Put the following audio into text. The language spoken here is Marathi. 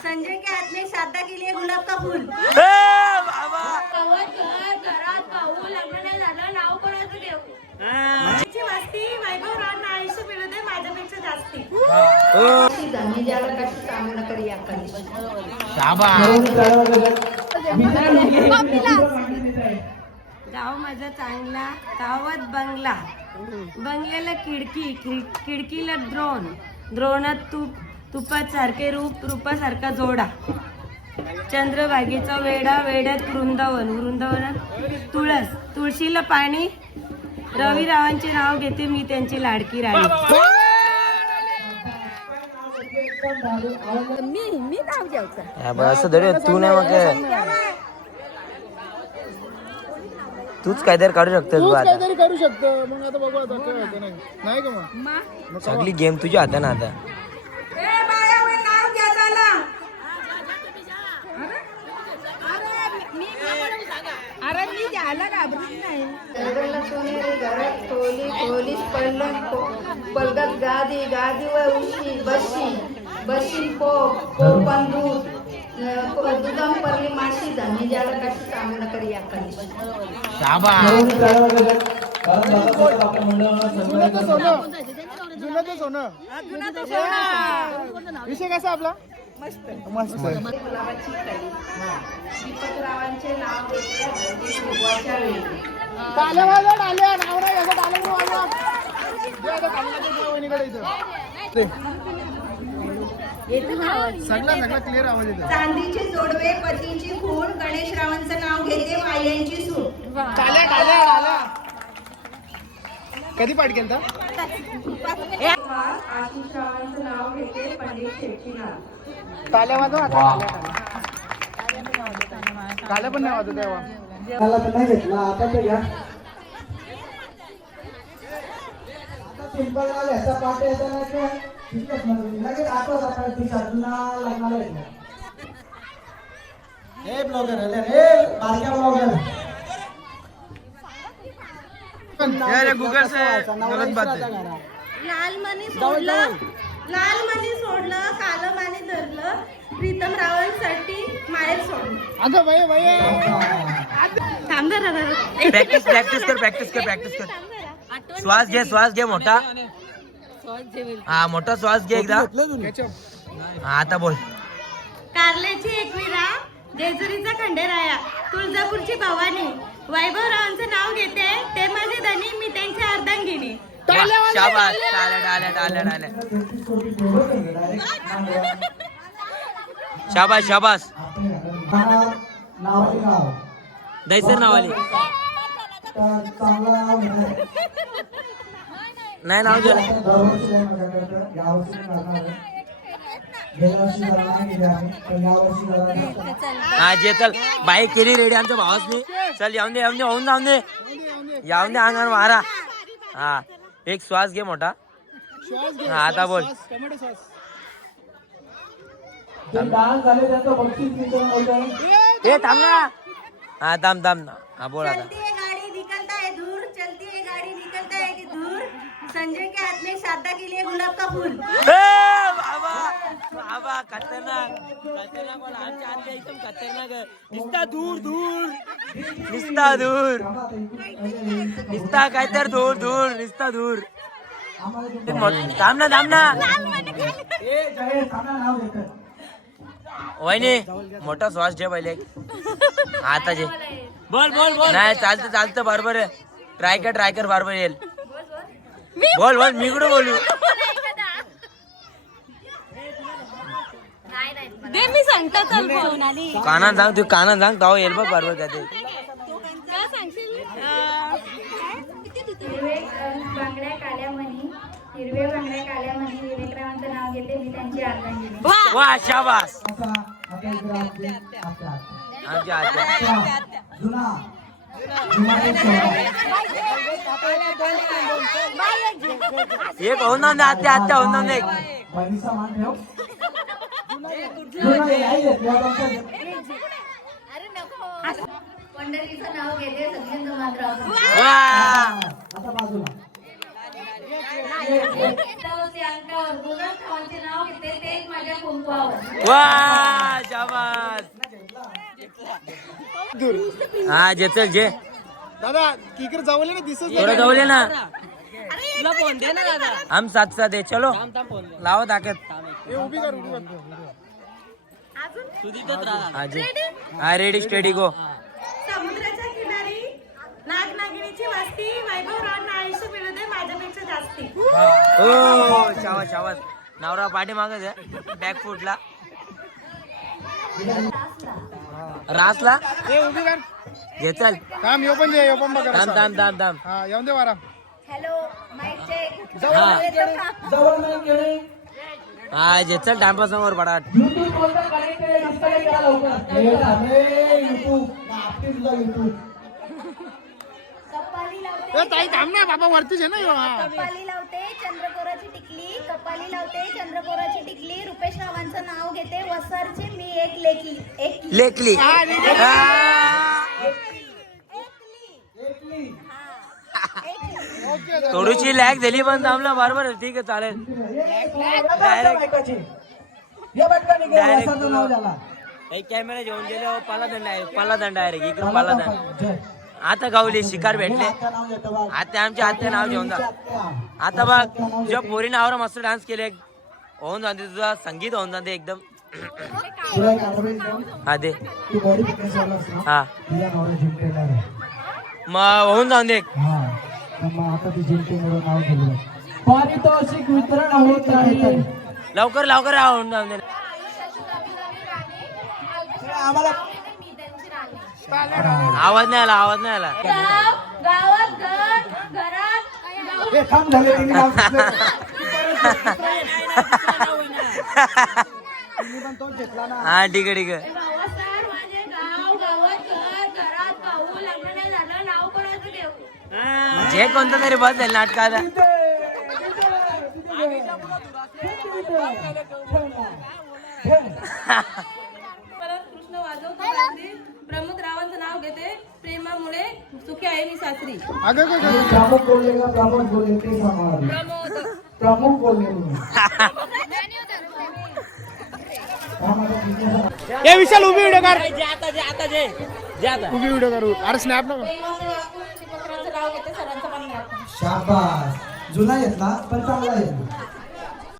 संजय के हाथ में शादा के लिए गुलाब का फूल। बाबा घरात पाहू लग्न नाही झालं नाव कोणाचं देऊ? माझी मस्ती वैभव राणा आयुष्य मिळू दे माझ्यापेक्षा जास्ती. गाव माझा चांगला गावात बंगला बंगल्याला खिडकी खिडकीला द्रोणात तुपात सारखे रूपासारखा जोडा चंद्रभागेचा वेडा वेड्यात वृंदावनात तुळशीला पाणी रविरावांचे नाव घेते मी त्यांची लाडकी राणी. मी नाव घ्यायचं असं धडे तू नाही मग तूच काहीतरी काढू शकतोस काहीतरी करू शकतो. मग आता बघू आता काय होतं नाही का मग सगळी गेम तुझ्या हाताने आता. अरे मी घ्यायला घाबरत नाही. पलगत गादी गादीवर उशी बशी पंदूर दुधाम परली माशी धान्य ज्याला कशी सामना करी आपण. विषय कसा आपला मस्त मस्त गुलाबाची कळी दीपकरावांचे नाव घेतले. टाल्या वाजवा टाल्या नावरा याचा टाल्या वाजवा दे आता टाल्याच्या वहिनीकडे इथं सगळा क्लिअर आवाज येतो. चांदीचे जोडवे पतीची खूण गणेशरावांचं नाव घेते मायांची सूट. टाल्या टाल्या टाल्या कधी पाठ केलं आशिषरावांचं नाव घेते पंडित शेट्टीनाथ. टाल्या वाजवा आता टाल्या पण नाही वाजत तेव्हा त्याला तर नाही घेतला आता तर घ्या. सिंपल ह्याचा पाठ यायचा नाही का तिथेच लगेच आठवत आता ती साधूना लग्नाला येतो. हे ब्लॉगर हे बारक्या ब्लॉगर गूगल से गलत बात है. लाल मणी सोडलं कालं माने धरलं प्रीतम रावांसाठी माहेर सोडलं. अगं बाई बाई थांब जरा प्रॅक्टिस कर. श्वास घे मोठा. हा मोठा श्वास घे एकदा. हा आता बोल. कारल्याची एकविरा जेजुरीचा खंडेराया तुळजापूरची भवानी वैभवरावांचं नाव घेते ते माझे धनी मी त्यांची अर्धांगिनी. शाबास टाल्या शाबास दैसर नावाली नाही नाव दिलं. हा जे चल बाईक केली रेडी आमच्या भावासनी. चल येऊन दे अंगण मारा. हा एक श्वास घे मोठा. हा आता बोल. ए थांब ना. हा थांब हा बोल आता. चलती है गाड़ी निकलता है दूर चलती है गाड़ी निकलता है कि दूर संजय के हाथ में शादा के लिए गुलाब का फूल. बाबा खतरनाक बोल. आमच्या आतल्या एकदम खतरनाक निस्ता दूर निस्ता काय तर दूर निस्ता दूर. थांब ना वहिनी मोठा श्वास घे पहिले. आता जे बोल नाही चालतं बरोबर आहे. ट्राय कर बरोबर येईल. बोल मी कुठं बोलू. मी सांगतो चल फोन आली कानान सांग ताव येईल बघ बरोबर काय ते. हिरवे बांगड्या काल्या मणी विवेकरावांचं नाव घेते मी त्यांची अर्धांगिनी. वा शाबास. एक होऊन जाऊन दे आत्या होऊन जाऊन दे. पंढरीचं नाव घेते सगळ्यांचं मात्र नाव घेते तेच माझ्या कुंकवावर. वा दूर हा जे चल जे दादा इकडे जवळ ना दिसत थोडं जवळ ना हम साथ साथ आहे चलो लावा ताकद उभी कर हा जे हा रेडी स्टेडी गो समुद्राच्या किनारी नागनागिनीची वस्ती वैभवरावांना आयुष्य मिळू दे माझ्यापेक्षा जास्ती. हो शाबास शाबास नवरा पाठी मागत आहे बॅक फुटला रासला ए उभी कर घे चल थांब यो पण बघ थांब थांब थांब थांब हा येऊन दे वारा हा जे चल टाइमपास समोर पडाट ए ताई थांब ना बाबा वरतीच आहे ना ह्यो, हा कपाली लावते चंद्रकोराची टिकली कपाली लावते चंद्रकोराची टिकली रुपेश रावांचं नाव घेते वसरची मी एक लेखली लेखली ओके थोडीशी लॅग झाली पण थांबला बरोबर आहे, ठीक आहे चालेल एक कॅमेरा घेऊन गेले पाला दंड आहे रे इकडून पाला दंड आता गावली शिकार भेटले आता आमच्या आत्या नाव घेऊन जा आता बघ जेव्हा पोरी नावावर मस्त डान्स केले होऊन जाते तुझा संगीत होऊन जाते एकदम हा दे हा मग होऊन जाऊन दे पारितोषिक वितरण होत आहे. लवकर लवकर होऊन जाऊन दे आम्हाला आवाज नाही आला गावात घर घरात हे थांब झाले तिने नाव घेतलं. तिने पण तोच घेतला ना. हा ठीक आहे ठीक आहे भावासार माझे गाव गावात घर घरात भाऊ लग्न नाही झालं नाव कोणाचं देऊ. जे कोणतं तरी बस आहे नाटकात परत कृष्ण वाजवतो रात्री प्रमोद रावांचं नाव घेते प्रेमामुळे सुखी आहे मी सासरी. अगं प्रमुख बोलले का प्रमुख बोलले ते सांगा प्रमुख बोलले ए विशाल उभी व्हिडिओ कर जे आता उभी व्हिडिओ करू अरे स्नॅप नको प्रेमामुळे दीपकरांचं नाव घेते सरांचं पण नाव. शाबास जुना घेतला पण चांगला घेतला